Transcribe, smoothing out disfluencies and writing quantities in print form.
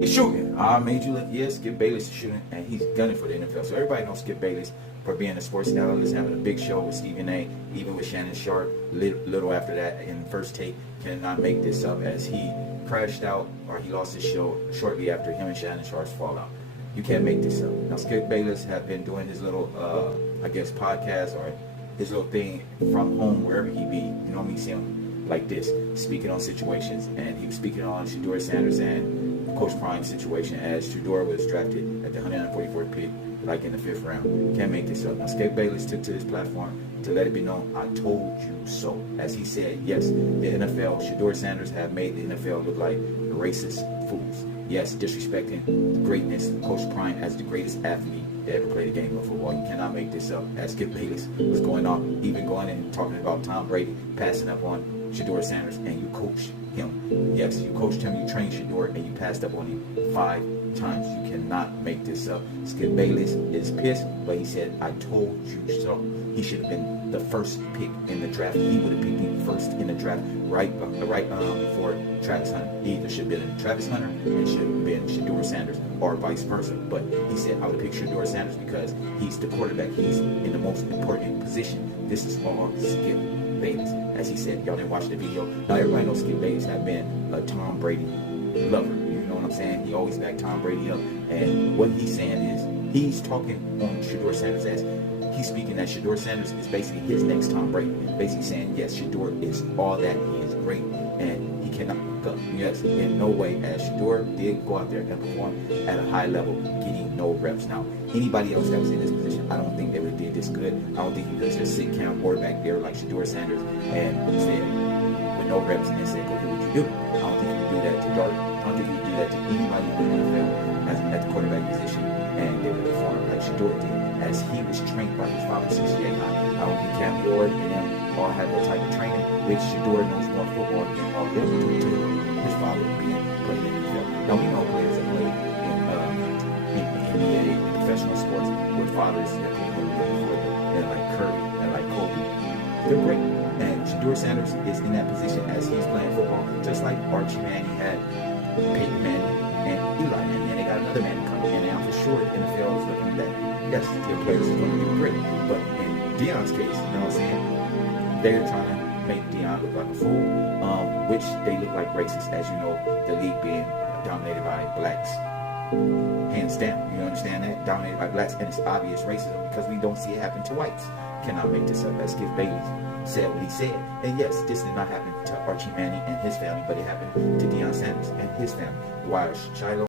He's shooting. I made you look. Yes, Skip Bayless is shooting, and he's gunning for the NFL. So everybody knows Skip Bayless for being a sports analyst, having a big show with Stephen A. Even with Shannon Sharp, little after that in First Take, cannot make this up as he crashed out or he lost his show shortly after him and Shannon Sharp's fallout. You can't make this up. Now Skip Bayless have been doing his little, I guess, podcast or his little thing from home wherever he be. You know, me see him like this, speaking on situations, and he was speaking on Shedeur Sanders and Coach Prime situation as Shedeur was drafted at the 144th pick, like in the 5th round. Can't make this up. Now, Skip Bayless took to his platform to let it be known, I told you so. As he said, yes, the NFL, Shedeur Sanders have made the NFL look like racist fools. Yes, disrespecting the greatness of Coach Prime as the greatest athlete that ever played a game of football. You cannot make this up. As Skip Bayless was going on, even going and talking about Tom Brady, passing up on Shedeur Sanders, and you coached him. Yes, you coached him, you trained Shedeur, and you passed up on him 5 times. You cannot make this up. Skip Bayless is pissed, but he said, I told you so. He should have been the first pick in the draft. He would have picked him first in the draft, right before Travis Hunter. He either should have been Travis Hunter and should have been Shedeur Sanders, or vice versa. But he said, I would have picked Shedeur Sanders because he's the quarterback. He's in the most important position. This is all Skip Bayless. As he said, y'all didn't watch the video. Now everybody knows Skip Bayless have been a Tom Brady lover. You know what I'm saying? He always backed Tom Brady up. And what he's saying is, he's talking on Shedeur Sanders as he's speaking that Shedeur Sanders is basically his next Tom Brady. Basically saying, yes, Shedeur is all that. He is great, and he cannot go. Yes, in no way. As Shedeur did go out there and perform at a high level, getting no reps. Now, anybody else that was in this position, I don't think they would have did this good. I don't think you could just sit Cam quarterback there like Shedeur Sanders and said with no reps and said, go do what you do. I don't think you would do that to Dart. I don't think you would do that to anybody in the NFL at the quarterback position, and they would perform like Shedeur did, as he was trained by his father since he was young. I don't think Cam Ward and them all had that type of training, which Shedeur knows more football than all them do to his father being played in the NFL. Now we know players that play in NBA and professional sports with fathers that played in the league before them, and like Curry and like Kobe. They're great. And Shedeur Sanders is in that position as he's playing football, just like Archie Manning had Peyton Manning and Eli Manning, and they got another man coming in now for sure. The NFL is looking at that. Yes, their players are going to be great, but in Deion's case, you know what I'm saying? They're trying to make Deion look like a fool, which they look like racist, as you know, the league being dominated by blacks. Hands down, you understand that? Dominated by blacks, and it's obvious racism because we don't see it happen to whites. Cannot make this up. As Skip Bayless said what he said. And yes, this did not happen to Archie Manning and his family, but it happened to Deion Sanders and his family. While Shiloh